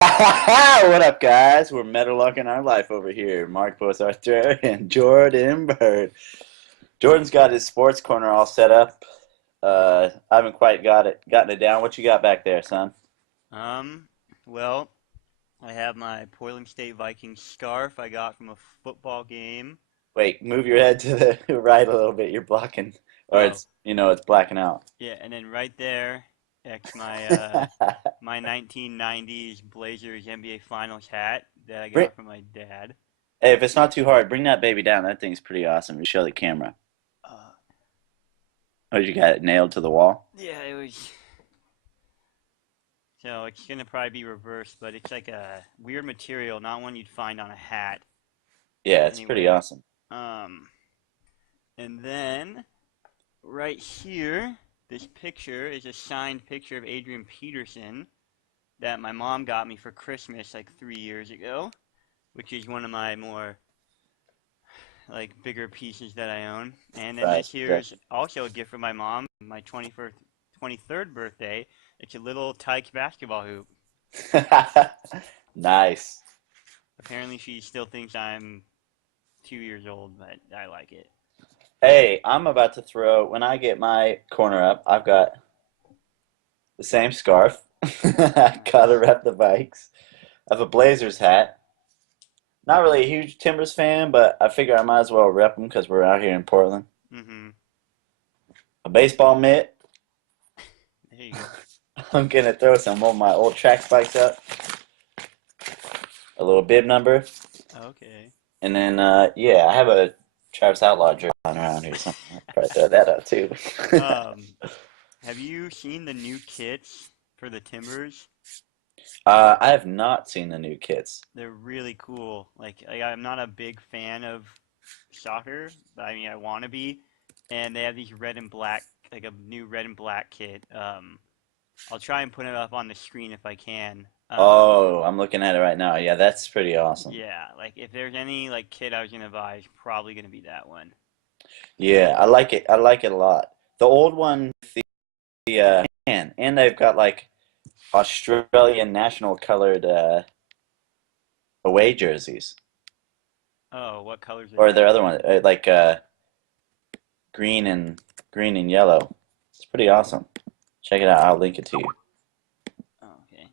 What up, guys? We're Meadowlarkurlyf over here. Mark Both Arthur and Jordan Bird. Jordan's got his sports corner all set up. I haven't quite gotten it down. What you got back there, son? Um, well, I have my Portland State Vikings scarf I got from a football game. Wait, move your head to the right a little bit. You're blocking, or Oh, it's blacking out. yeah, and then right there, that's my 1990s Blazers NBA Finals hat that I Bring, got from my dad. hey, if it's not too hard, bring that baby down. That thing's pretty awesome. You show the camera. Uh, Oh, you got it nailed to the wall? yeah, it was. So it's gonna probably be reversed, but it's like a weird material, not one you'd find on a hat. Yeah, it's pretty Anyway, awesome. um, and then right here, this picture is a signed picture of Adrian Peterson that my mom got me for Christmas like 3 years ago, which is one of my more like bigger pieces that I own. And then Right. this here is also a gift from my mom, my 23rd birthday. It's a little Tykes basketball hoop. Nice. Apparently, she still thinks I'm 2 years old, but I like it. Hey, I'm about to throw, when I get my corner up, I've got the same scarf. I gotta Nice. rep the bikes. I have a Blazers hat. Not really a huge Timbers fan, but I figure I might as well rep them because we're out here in Portland. Mm-hmm. A baseball mitt. There you go. I'm gonna throw some of my old track bikes up. A little bib number. Okay. And then, yeah, I have a Travis Outlaw jersey on around here. Something. I'll probably throw that up too. Um, have you seen the new kits for the Timbers? I have not seen the new kits. They're really cool. I'm not a big fan of soccer, but I mean I want to be. And they have these red and black, like a new red and black kit. I'll try and put it up on the screen if I can. Oh, I'm looking at it right now. Yeah, that's pretty awesome. Yeah, like if there's any like kit I was gonna buy, it's probably gonna be that one. Yeah, I like it. I like it a lot. The old one, and they've got like Australian national colored away jerseys, Oh, what colors are or their they? other one, like green and green and yellow. It's pretty awesome. Check it out. I'll link it to you. Oh, okay.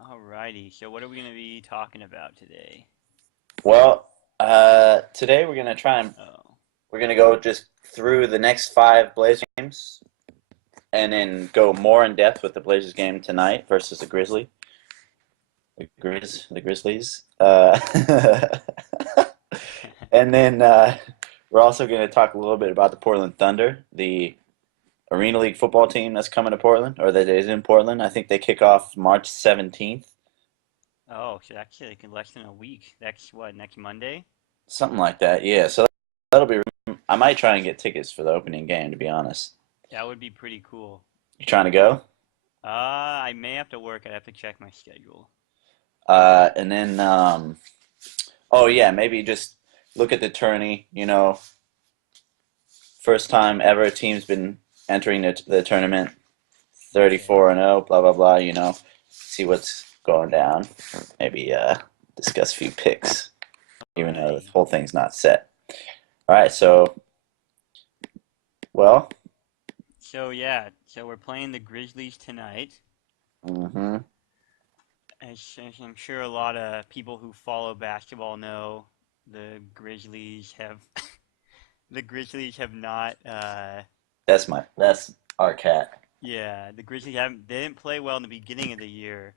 Alrighty. So what are we gonna be talking about today? Well, today Oh, we're gonna go just through the next five Blazers games, and then go more in depth with the Blazers game tonight versus the Grizzlies. And then we're also going to talk a little bit about the Portland Thunder, the Arena League football team that's coming to Portland, or that is in Portland. I think they kick off March 17th, oh, so actually like in less than a week. That's what, next Monday? something like that. Yeah, so that'll be. I might try and get tickets for the opening game, to be honest. That would be pretty cool. You trying to go? I may have to work. I'd have to check my schedule. And then, oh yeah, maybe just look at the tourney. First time ever a team's been entering the tournament, Okay. 34 and 0, blah blah blah. See what's going down. Maybe discuss a few picks, even though the Alrighty. whole thing's not set. All right, so well, So yeah, so we're playing the Grizzlies tonight. mm-hmm. As I'm sure a lot of people who follow basketball know, the Grizzlies have the Grizzlies have not That's our cat. yeah, the Grizzlies haven't they didn't play well in the beginning of the year.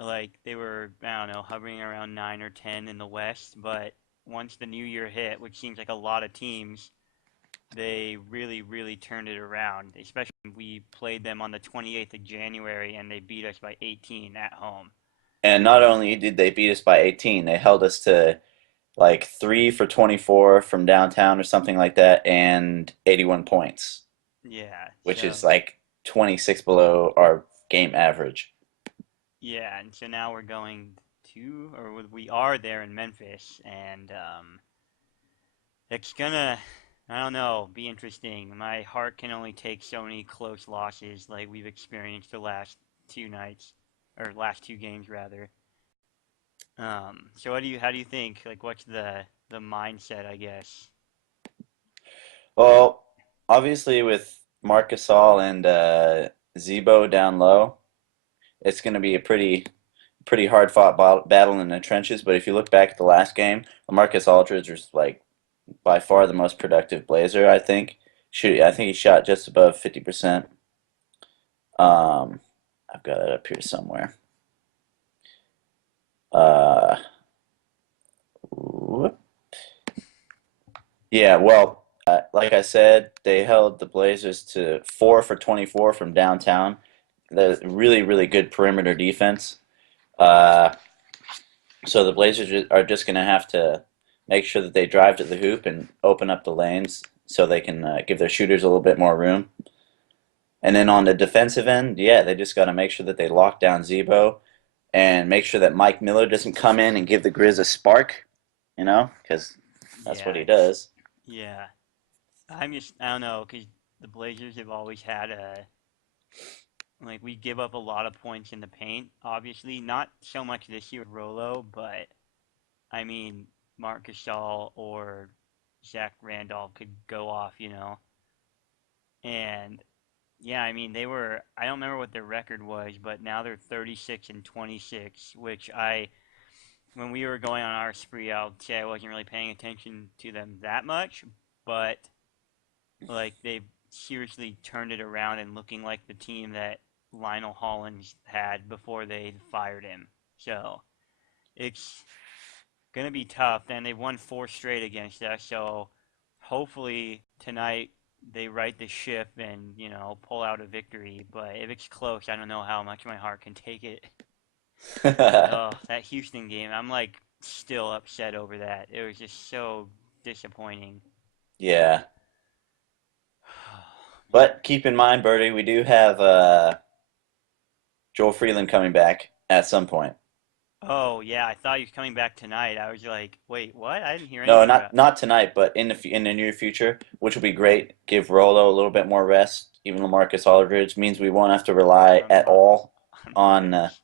Like they were, I don't know, hovering around 9 or 10 in the West, but once the new year hit, which seems like a lot of teams, they really, really turned it around. Especially when we played them on the 28th of January and they beat us by 18 at home. And not only did they beat us by 18, they held us to like 3 for 24 from downtown or something like that, and 81 points, Yeah, which is so like 26 below our game average. yeah, and so now we're going to, or we are there in Memphis, and it's gonna, I don't know, be interesting. My heart can only take so many close losses like we've experienced the last two nights. or last two games rather. So how do you think? Like, what's the mindset, I guess? Well, obviously with Marcus All and Zebo down low, it's going to be a pretty hard fought battle in the trenches. But if you look back at the last game, Marcus Aldridge was like by far the most productive Blazer. I think. I think he shot just above 50%. Um, I've got it up here somewhere. Uh, yeah, well, like I said, they held the Blazers to 4 for 24 from downtown. The really, really good perimeter defense. Uh, so the Blazers are just going to have to make sure that they drive to the hoop and open up the lanes so they can give their shooters a little bit more room. And then on the defensive end, yeah, they just got to make sure that they lock down Zebo and make sure that Mike Miller doesn't come in and give the Grizz a spark, because that's what Yeah, he does. yeah. I don't know, because the Blazers have always had we give up a lot of points in the paint. Obviously, not so much this year with Rolo, but I mean, Marc Gasol or Zach Randolph could go off, And yeah, I mean, I don't remember what their record was, but now they're 36 and 26, when we were going on our spree, I'll say I wasn't really paying attention to them that much, but like they've seriously turned it around and looking like the team that Lionel Hollins had before they fired him. So it's gonna be tough. And they've won four straight against us, so hopefully tonight they right the ship and pull out a victory. But if it's close, I don't know how much my heart can take it. Oh, that Houston game, I'm like still upset over that. It was just so disappointing. Yeah. Man. But keep in mind, Bertie, we do have Joel Freeland coming back at some point. Oh yeah, I thought he was coming back tonight. I was like, wait, what? I didn't hear No, anything not about. not tonight, but in the near future, which will be great. Give Rolo a little bit more rest. Even LaMarcus Aldridge means we won't have to rely On at all on Myers.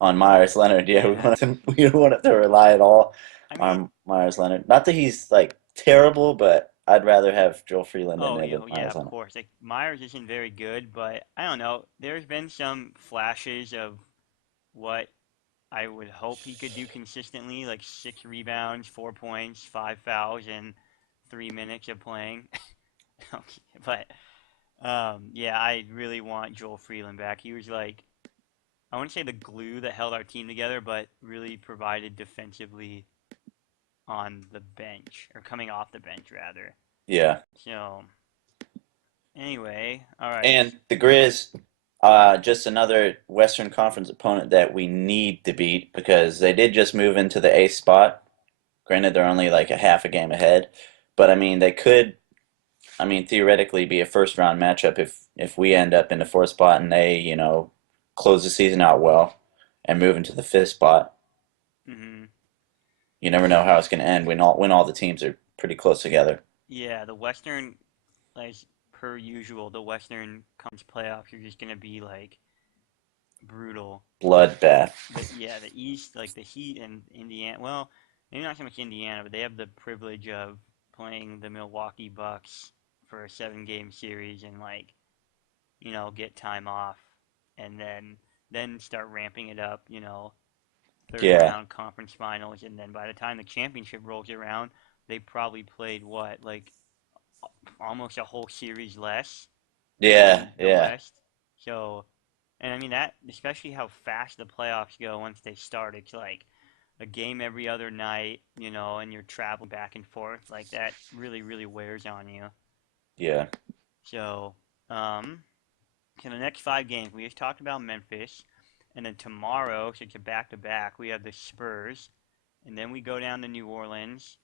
Myers Leonard. Yeah, Yeah. we don't want to rely at all I mean, on Myers Leonard. Not that he's like terrible, but I'd rather have Joel Freeland in oh there yeah, than yeah, Myers of Leonard. course. Like Myers isn't very good, but I don't know. There's been some flashes of what I would hope he could do consistently, like 6 rebounds, 4 points, 5 fouls in 3 minutes of playing. Okay, but yeah, I really want Joel Freeland back. He was like, I wouldn't say the glue that held our team together, but really provided defensively on the bench, or coming off the bench rather. Yeah. So anyway, all right. And the Grizz, just another Western Conference opponent that we need to beat because they did just move into the A spot. Granted, they're only like a half a game ahead, but I mean they could. I mean theoretically be a first round matchup if we end up in the fourth spot and they close the season out well and move into the fifth spot. Hmm. You never know how it's going to end when all the teams are pretty close together. Yeah, the Western, as per usual, the Western Conference playoffs are just gonna be like brutal. Bloodbath. The East, like the Heat and Indiana. Well, maybe not so much Indiana, but they have the privilege of playing the Milwaukee Bucks for a 7 game series and get time off, and then start ramping it up. Third Yeah, round conference finals, and then by the time the championship rolls around, they probably played what, like almost a whole series less yeah, in the yeah, West. So, and I mean that, especially how fast the playoffs go once they start. It's like a game every other night, and you're traveling back and forth. Like that really, really wears on you. yeah. So, um, so the next 5 games, we just talked about Memphis, and then tomorrow, so it's a back-to-back, we have the Spurs, and then we go down to New Orleans,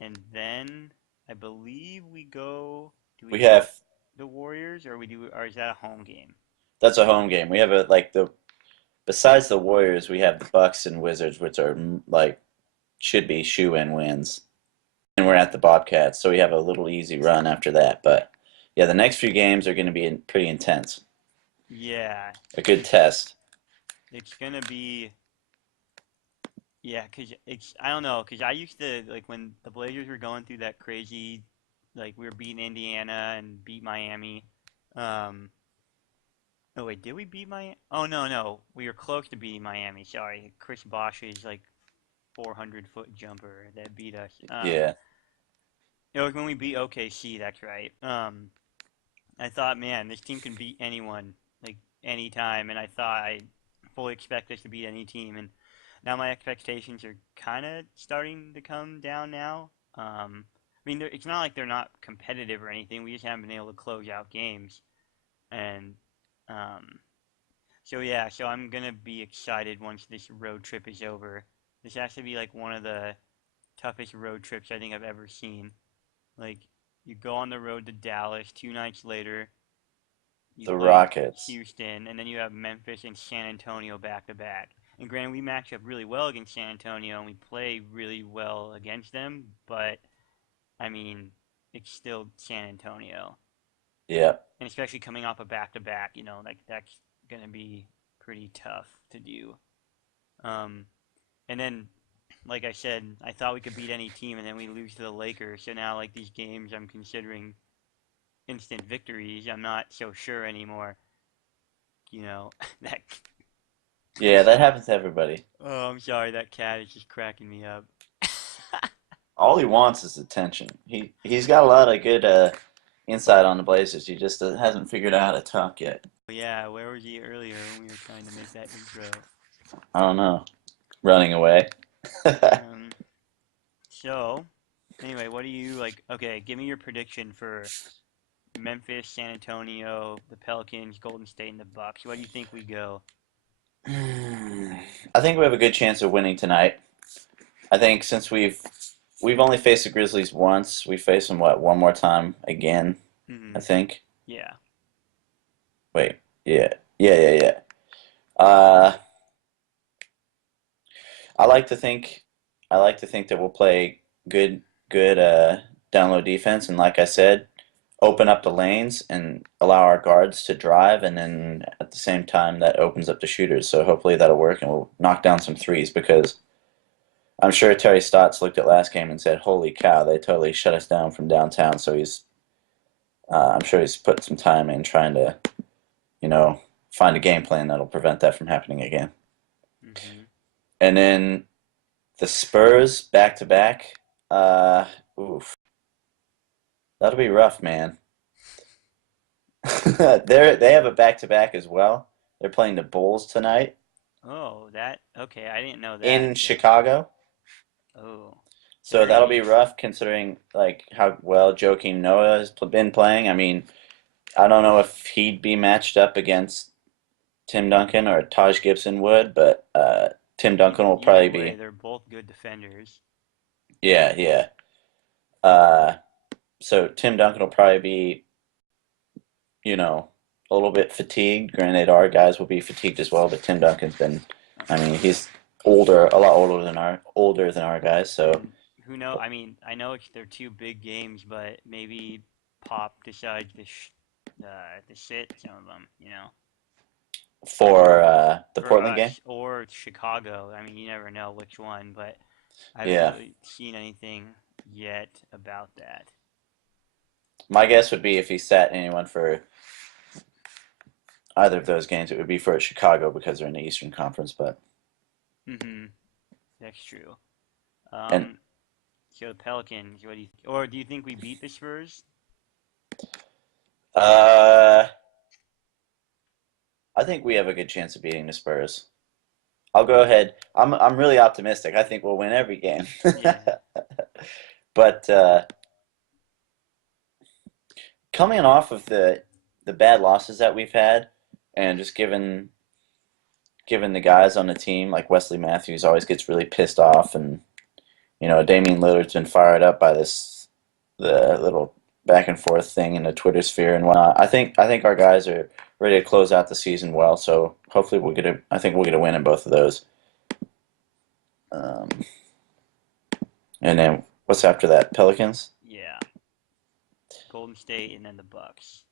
and then I believe we go. Do we We go have the Warriors, or is that a home game? that's a home game. We have a like the besides the Warriors, we have the Bucks and Wizards, which are like should be shoe-in wins. And we're at the Bobcats, so we have a little easy run after that. But yeah, the next few games are going to be pretty intense. Yeah, A good test. it's gonna be yeah, cause it's I don't know, cause I used to like when the Blazers were going through that crazy, like we were beating Indiana and beat Miami. Um, oh wait, did we beat Miami? Oh no, we were close to beating Miami. Sorry, Chris Bosh's like 400-foot jumper that beat us. Yeah, It was when we beat OKC. That's right. I thought, man, this team can beat anyone, like anytime, and I thought I fully expect us to beat any team, and now my expectations are kind of starting to come down now. I mean, it's not like they're not competitive or anything. We just haven't been able to close out games, and um, so yeah, so I'm gonna be excited once this road trip is over. This has to be like one of the toughest road trips I think I've ever seen. Like, you go on the road to Dallas 2 nights later. You the play Rockets. Houston, and then you have Memphis and San Antonio back to back. And granted, we match up really well against San Antonio, and we play really well against them. But I mean, it's still San Antonio, Yeah, and especially coming off a back to back, like that's gonna be pretty tough to do. Um, and then, like I said, I thought we could beat any team, and then we lose to the Lakers. So now, like these games, I'm considering instant victories. I'm not so sure anymore. That. yeah, that happens to everybody. Oh, I'm sorry. That cat is just cracking me up. All he wants is attention. He's got a lot of good insight on the Blazers. He just hasn't figured out how to talk yet. Yeah, where was he earlier when we were trying to make that intro? I don't know. Running away. Um, so, anyway, what do you like? Okay, give me your prediction for Memphis, San Antonio, the Pelicans, Golden State, and the Bucks. What do you think we go? I think we have a good chance of winning tonight. I think since we've only faced the Grizzlies once, we face them what one more time again. I Hmm. think. Yeah. Wait. Yeah. Uh, I like to think I like to think that we'll play good down low defense, and like I said, open up the lanes and allow our guards to drive, and then at the same time that opens up the shooters. So hopefully that'll work, and we'll knock down some threes because I'm sure Terry Stotts looked at last game and said, "Holy cow, they totally shut us down from downtown." So I'm sure he's put some time in trying to you know find a game plan that'll prevent that from happening again. Hmm. And then the Spurs back to back. Oof, that'll be rough, man. They have a back to back as well. They're playing the Bulls tonight Oh, that. Okay, I didn't know that. in Chicago. Oh, So that'll be very. rough considering like how well Joakim Noah has been playing. I mean, I don't know if he'd be matched up against Tim Duncan or Taj Gibson would, but Tim Duncan will Either probably way, be. they're both good defenders. Yeah. Uh, so Tim Duncan will probably be, a little bit fatigued. Granted, our guys will be fatigued as well, but Tim Duncan's been. I mean, he's a lot older than our guys. So And who know? I mean, I know they're two big games, but maybe Pop decides to sit some of them, for the for Portland game, us or Chicago. I mean, you never know which one, but I haven't yeah, really seen anything yet about that. my guess would be if he sat anyone for either of those games, it would be for Chicago because they're in the Eastern Conference. But Mm-hmm. That's true. and Um, so the Pelicans, what do you, or do you think we beat the Spurs? uh, I think we have a good chance of beating the Spurs. I'll go ahead. I'm really optimistic. I think we'll win every game. Yeah. But coming off of the bad losses that we've had, and just given the guys on the team, like Wesley Matthews always gets really pissed off, and Damian Lillard's been fired up by the little back and forth thing in the Twitter sphere and whatnot. I think our guys are ready to close out the season well, so hopefully I think we'll get a win in both of those. Um, and then what's after that? Pelicans? Yeah. Golden State and then the Bucks.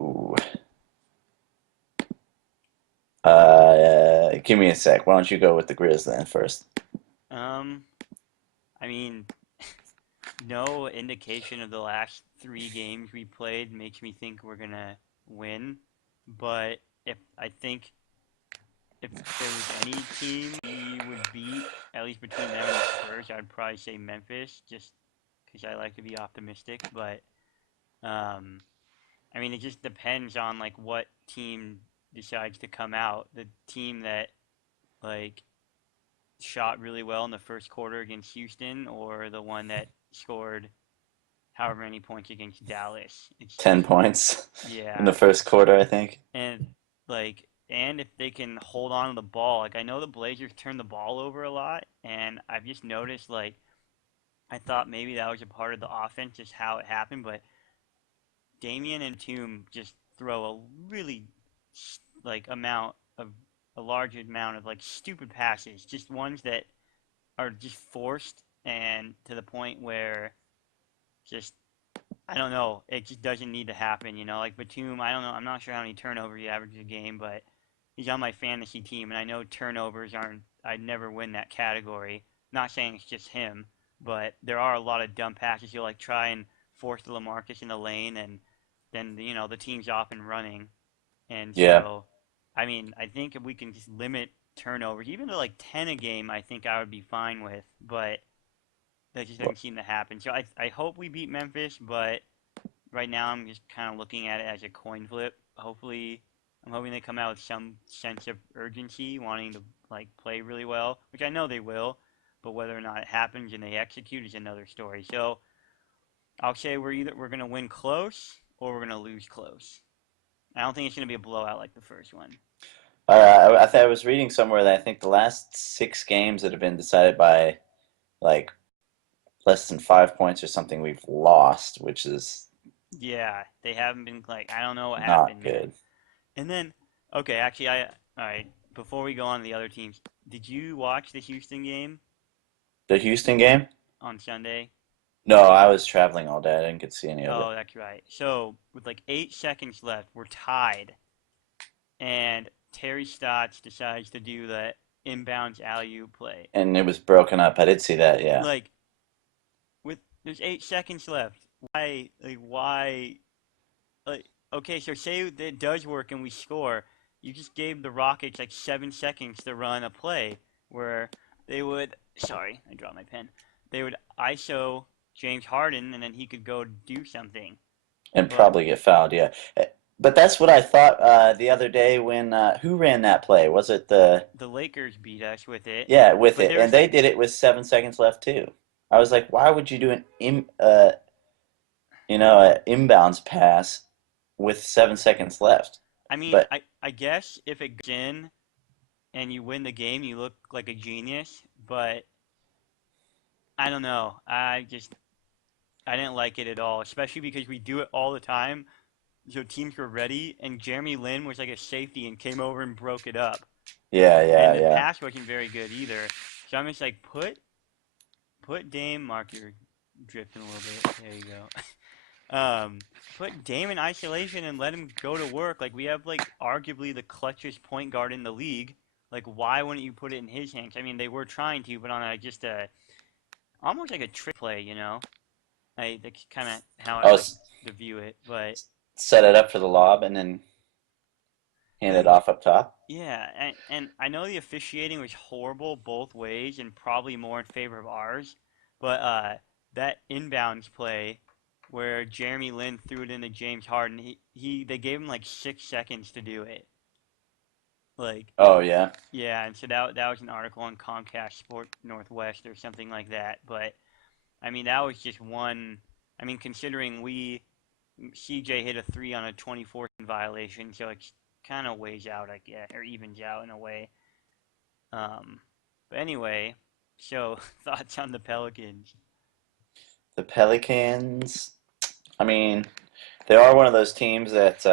Ooh. Give me a sec. Why don't you go with the Grizz then first? Um, I mean, no indication of the last three games we played makes me think we're gonna win. But if I think if there was any team we would beat, at least between them and the Spurs, I'd probably say Memphis, just because I like to be optimistic. But um, I mean, it just depends on like what team decides to come out. The team that like shot really well in the first quarter against Houston, or the one that scored however many points against Dallas. It's 10 just points in yeah, the first quarter, I think. and and if they can hold on to the ball, like I know the Blazers turn the ball over a lot, and I've just noticed like I thought maybe that was a part of the offense, just how it happened, but Damian and Toom just throw a really like amount of a large amount of like stupid passes, just ones that are just forced and to the point where just I don't know, it just doesn't need to happen, you know. Like Batum, I don't know, I'm not sure how many turnovers he averages a game, but he's on my fantasy team, and I know turnovers aren't. I'd never win that category. Not saying it's just him, but there are a lot of dumb passes. You'll like try and force the LaMarcus in the lane, and then the team's off and running. And Yeah. so, I mean, I think if we can just limit turnovers, even to like 10 a game, I think I would be fine with. But that just doesn't seem to happen. So I hope we beat Memphis, but right now I'm just kind of looking at it as a coin flip. Hopefully, I'm hoping they come out with some sense of urgency, wanting to like play really well, which I know they will. But whether or not it happens and they execute is another story. So I'll say we're gonna win close or we're gonna lose close. I don't think it's gonna be a blowout like the first one. I was reading somewhere that I think the last 6 games that have been decided by like less than 5 points or something we've lost, which is Yeah, they haven't been like I don't know what not happened, man. good. And then okay, actually I all right. Before we go on to the other teams, did you watch the Houston game The Houston game? on Sunday? No, I was traveling all day. I didn't get to see any of Oh, it. that's right. So with like 8 seconds left, we're tied, and Terry Stotts decides to do the inbounds alley oop play. And it was broken up. I did see that, yeah. Like with there's 8 seconds left. Why like okay, so say that it does work and we score. You just gave the Rockets like 7 seconds to run a play where they would sorry, I dropped my pen. They would ISO James Harden and then he could go do something. And But probably get fouled, yeah. But that's what I thought the other day when who ran that play? Was it the the Lakers beat us with it. yeah, with But it. there And was they like did it with 7 seconds left too. I was like, why would you do an inbounds pass with 7 seconds left? I mean, But I guess if it goes in and you win the game, you look like a genius, but I don't know. I didn't like it at all, especially because we do it all the time. So teams were ready, and Jeremy Lin was like a safety and came over and broke it up. yeah, And yeah, the yeah. pass wasn't very good either. So I'm just like, put Dame, Mark, you're drifting a little bit. There you go. Put Dame in isolation and let him go to work. Like we have like arguably the clutchest point guard in the league. Like why wouldn't you put it in his hands? I mean, they were trying to, but on a just a almost like a trick play, you know. That's kind of how I Oh, like to view it. But set it up for the lob and then hand and it then off up top. yeah, and I know the officiating was horrible both ways and probably more in favor of ours. But that inbounds play where Jeremy Lin threw it into James Harden, he they gave him like 6 seconds to do it. Like Oh yeah. yeah, and so that was an article on Comcast Sport Northwest or something like that. But I mean that was just one. I mean considering we CJ hit a three on a 24 violation, so it's kind of weighs out, I guess, or evens out in a way. Um, but anyway, so thoughts on the Pelicans? The Pelicans, I mean, they are one of those teams that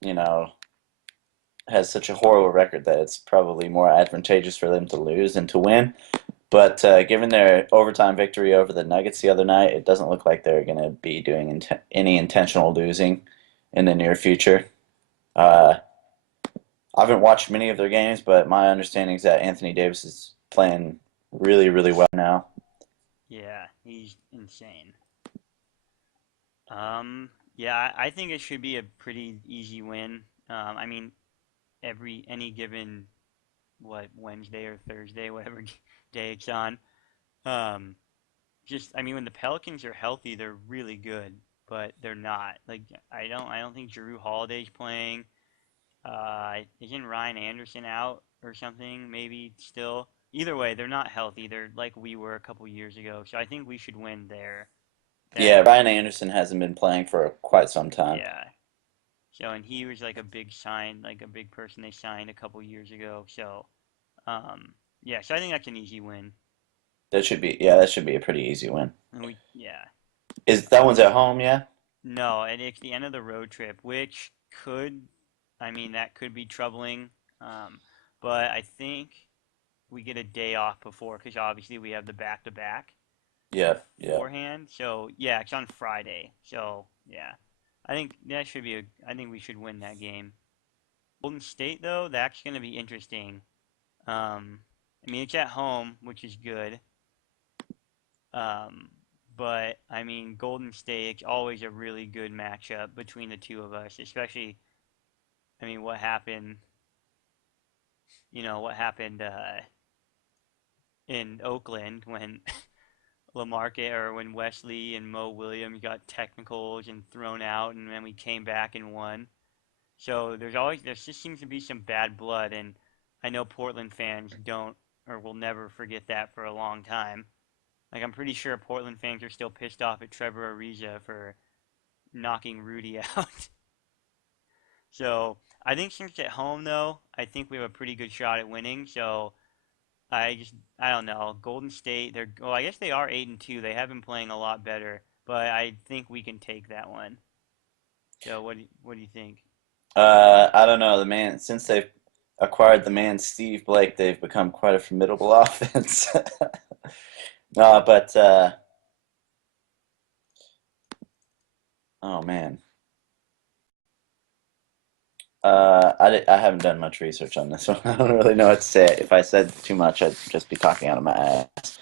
you know, has such a horrible record that it's probably more advantageous for them to lose than to win. But given their overtime victory over the Nuggets the other night, it doesn't look like they're going to be doing any intentional losing in the near future. Uh, I haven't watched many of their games, but my understanding is that Anthony Davis is playing really, really well now. Yeah, he's insane. Yeah, I think it should be a pretty easy win. I mean, any given Wednesday or Thursday, whatever day it's on. Um, I mean, when the Pelicans are healthy, they're really good, but they're not. Like, I don't think Jrue Holiday's playing. Isn't Ryan Anderson out or something? Maybe still. Either way, they're not healthy. They're like we were a couple years ago. So I think we should win there. Yeah, That Ryan Anderson hasn't been playing for quite some time. yeah. So and he was like a big sign, like a big person they signed a couple years ago. So yeah. So I think that's an easy win. That should be a pretty easy win. And yeah. Is that one's at home? Yeah. No, and it's the end of the road trip, which I mean, that could be troubling. Um, but I think we get a day off before because obviously we have the back to back Yeah, yeah. beforehand. So yeah, it's on Friday. So yeah, I think that should be I think we should win that game. Golden State though, that's going to be interesting. Um, I mean, it's at home, which is good. Um, but I mean, Golden State, always a really good matchup between the two of us, especially, I mean, what happened in Oakland when Lamarcus or when Wesley and Mo Williams got technicals and thrown out, and then we came back and won. So there just seems to be some bad blood, and I know Portland fans don't or will never forget that for a long time. Like I'm pretty sure Portland fans are still pissed off at Trevor Ariza for knocking Rudy out. So I think since at home though, I think we have a pretty good shot at winning. So I don't know. Golden State, I guess they are 8-2. They have been playing a lot better, but I think we can take that one. So what do you think? I don't know. The man since they've acquired the man Steve Blake, they've become quite a formidable offense. No, but oh man, I haven't done much research on this one. I don't really know what to say. If I said too much, I'd just be talking out of my ass,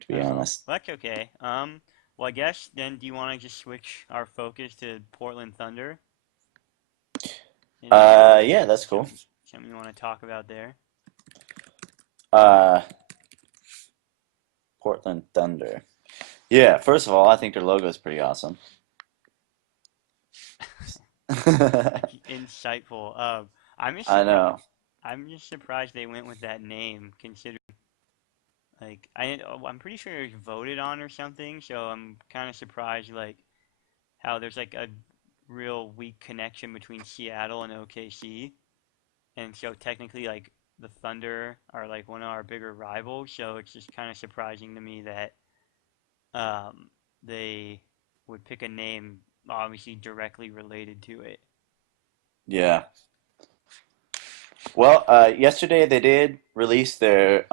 to be Oh, honest. well, that's okay. Well, I guess then do you want to just switch our focus to Portland Thunder? Any Yeah, that's cool. something you want to talk about there? Uh, Portland Thunder. Yeah, first of all, I think their logo is pretty awesome. Insightful. I'm just I surprised. know. I'm just surprised they went with that name, considering like I'm pretty sure it was voted on or something. So I'm kind of surprised, like how there's like a real weak connection between Seattle and OKC, and so technically like the Thunder are like one of our bigger rivals. So it's just kind of surprising to me that they would pick a name obviously directly related to it. Yeah. Well, yesterday they did release their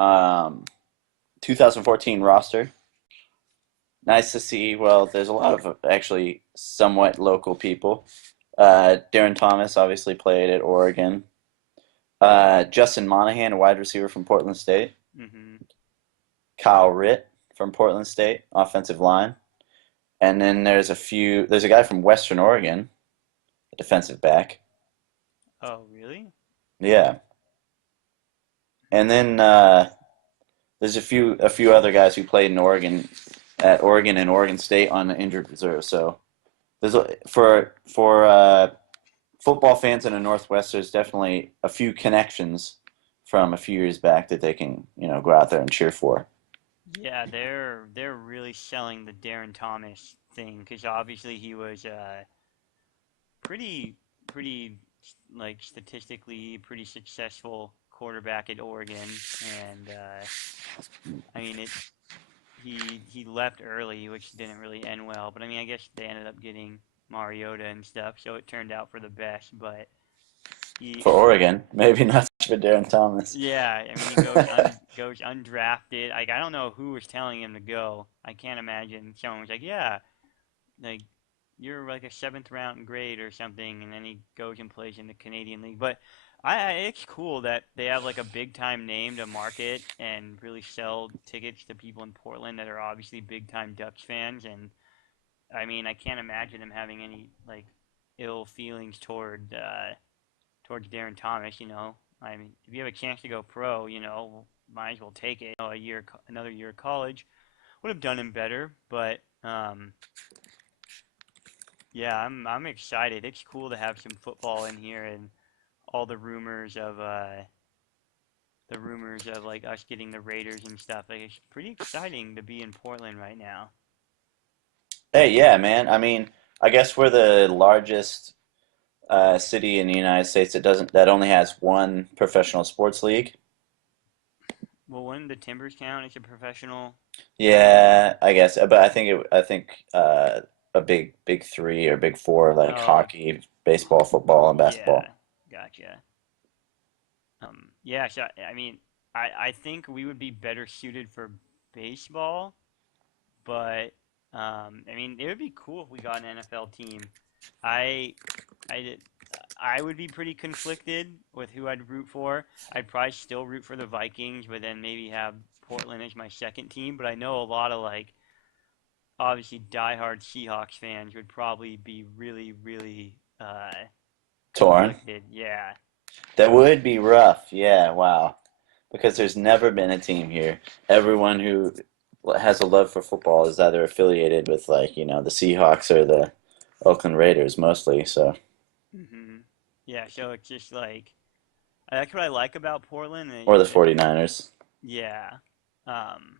2014 roster. Nice to see. Well, there's a lot of actually somewhat local people. Darren Thomas obviously played at Oregon. Justin Monahan, a wide receiver from Portland State. Hmm. Kyle Ritt from Portland State, offensive line. And then there's a guy from Western Oregon, a defensive back. Oh, really? Yeah. And then there's a few other guys who played in Oregon at Oregon and Oregon State on the injured reserve. So for football fans in the Northwest, there's definitely a few connections from a few years back that they can go out there and cheer for. Yeah, they're really selling the Darren Thomas thing because obviously he was pretty like statistically pretty successful quarterback at Oregon, and I mean he left early, which didn't really end well. But I mean, I guess they ended up getting Mariota and stuff, so it turned out for the best. But he, For Oregon, maybe not for Darren Thomas. yeah, I mean, he goes undrafted. Like I don't know who was telling him to go. I can't imagine someone was like, yeah, like you're like a seventh round grade or something, and then he goes and plays in the Canadian League. But it's cool that they have like a big time name to market and really sell tickets to people in Portland that are obviously big time Ducks fans. And I mean, I can't imagine them having any like ill feelings towards Darren Thomas. I mean, if you have a chance to go pro, might as well take it. Another year of college would have done him better, but yeah, I'm excited. It's cool to have some football in here and all the rumors of like us getting the Raiders and stuff. Like it's pretty exciting to be in Portland right now. Hey, yeah, man. I mean, I guess we're the largest city in the United States that only has one professional sports league. Well, wouldn't the Timbers count as a professional sport? Yeah, I guess, but I think a big three or big four like Oh, hockey, baseball, football, and yeah, basketball. gotcha. Yeah, so I mean, I think we would be better suited for baseball, but I mean, it would be cool if we got an NFL team. I I did, I would be pretty conflicted with who I'd root for. I'd probably still root for the Vikings, but then maybe have Portland as my second team. But I know a lot of like obviously diehard Seahawks fans would probably be really, really Torn. conflicted. Yeah. That would be rough. Yeah, wow. Because there's never been a team here. Everyone who has a love for football is either affiliated with like, the Seahawks or the Oakland Raiders mostly, so hmm Yeah. So it's just like that's what I like about Portland or the is that 49ers. yeah. Um,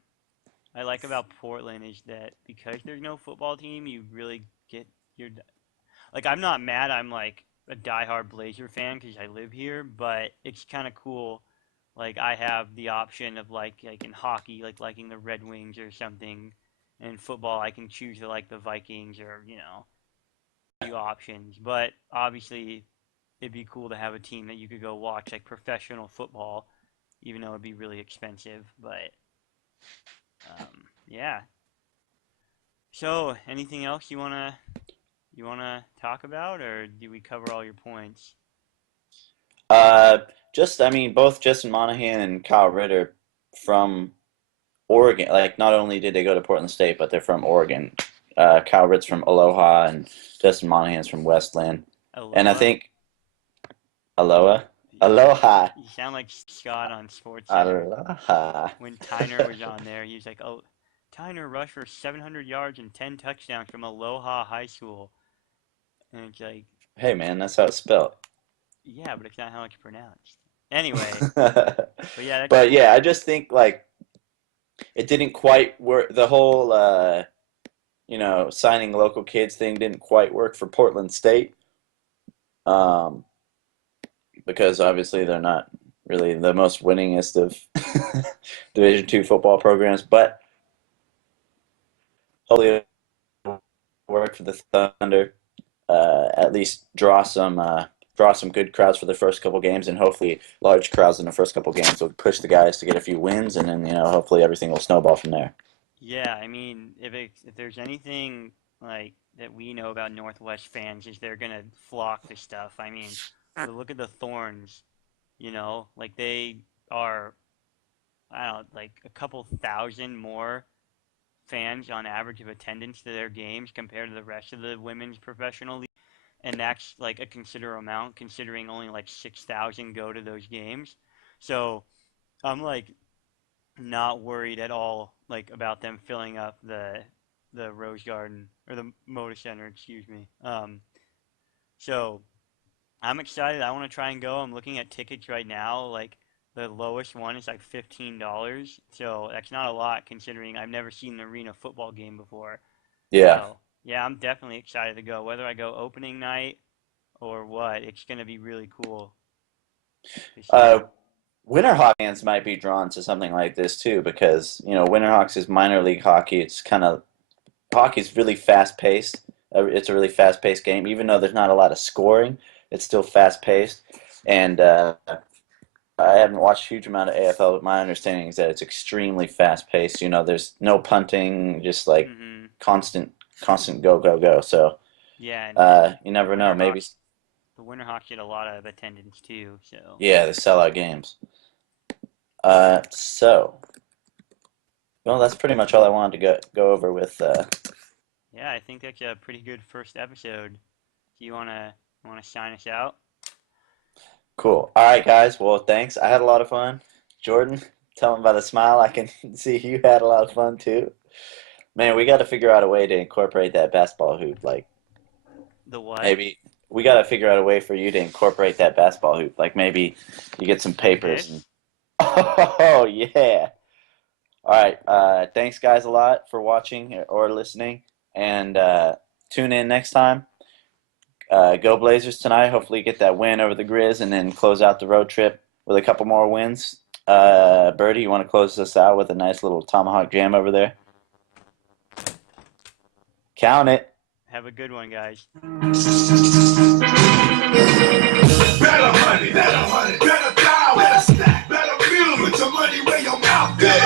I like about Portland is that because there's no football team, you really get your like I'm not mad. I'm like a diehard Blazer fan because I live here, but it's kind of cool. Like I have the option of like in hockey, like liking the Red Wings or something. And in football, I can choose to like the Vikings or few options. But obviously, it'd be cool to have a team that you could go watch like professional football, even though it'd be really expensive. But yeah. So anything else you wanna talk about, or do we cover all your points? Uh, I mean, both Justin Monahan and Kyle Ritter from Oregon. Like, not only did they go to Portland State, but they're from Oregon. Kyle Ritter's from Aloha, and Justin Monahan's from Westland. And I Aloha? think Aloha, Aloha, You sound like Scott on Sports Center. Aloha. When Tyner was on there, he was like, "Oh, Tyner rushed for 700 yards and 10 touchdowns from Aloha High School." And it's like, Hey, man, that's how it's spelled. yeah, but it's not how it's pronounced. Anyway, but yeah, that's But yeah, I just think like it didn't quite work. The whole signing local kids thing didn't quite work for Portland State. Um, because obviously they're not really the most winningest of Division II football programs, but hopefully it'll work for the Thunder. At least draw some good crowds for the first couple games, and hopefully large crowds in the first couple games will push the guys to get a few wins, and then hopefully everything will snowball from there. yeah. I mean, if there's anything like that we know about Northwest fans, is they're gonna flock to stuff. I mean, look at the Thorns. Like they are, I don't know, like a couple thousand more fans on average of attendance to their games compared to the rest of the women's professional league. And that's like a considerable amount considering only like 6,000 go to those games. So I'm like not worried at all like about them filling up the Rose Garden or the Moda Center, excuse me. So I'm excited. I want to try and go. I'm looking at tickets right now. Like the lowest one is like $15. So that's not a lot considering I've never seen an arena football game before. Yeah. So yeah, I'm definitely excited to go. Whether I go opening night or what, it's gonna be really cool to Uh, see. Winterhawk fans might be drawn to something like this too because Winterhawks is minor league hockey. It's kind of hockey's really fast paced. It's a really fast paced game, even though there's not a lot of scoring. It's still fast paced, and I haven't watched a huge amount of AFL, but my understanding is that it's extremely fast paced. There's no punting, just like constant, constant go go go. So Yeah, and you the never know. Maybe Winterhawks the the Winterhawks get a lot of attendance too. So Yeah, they sell out games. So, well, that's pretty much all I wanted to go over with. yeah, I think that's a pretty good first episode. Do you wanna sign us out? Cool. All right, guys. Well, thanks. I had a lot of fun. Jordan, tell them by the smile. I can see you had a lot of fun too. Man, we got to figure out a way to incorporate that basketball hoop. Like The what? maybe we got to figure out a way for you to incorporate that basketball hoop. Like maybe you get some papers and This? oh yeah. All right. Thanks, guys, a lot for watching or listening, and tune in next time. Go Blazers tonight. Hopefully, get that win over the Grizz, and then close out the road trip with a couple more wins. Birdie, you want to close this out with a nice little tomahawk jam over there? Count it. Have a good one, guys. Better money, better money, better style, better stack, better feel. Put your money where your mouth is.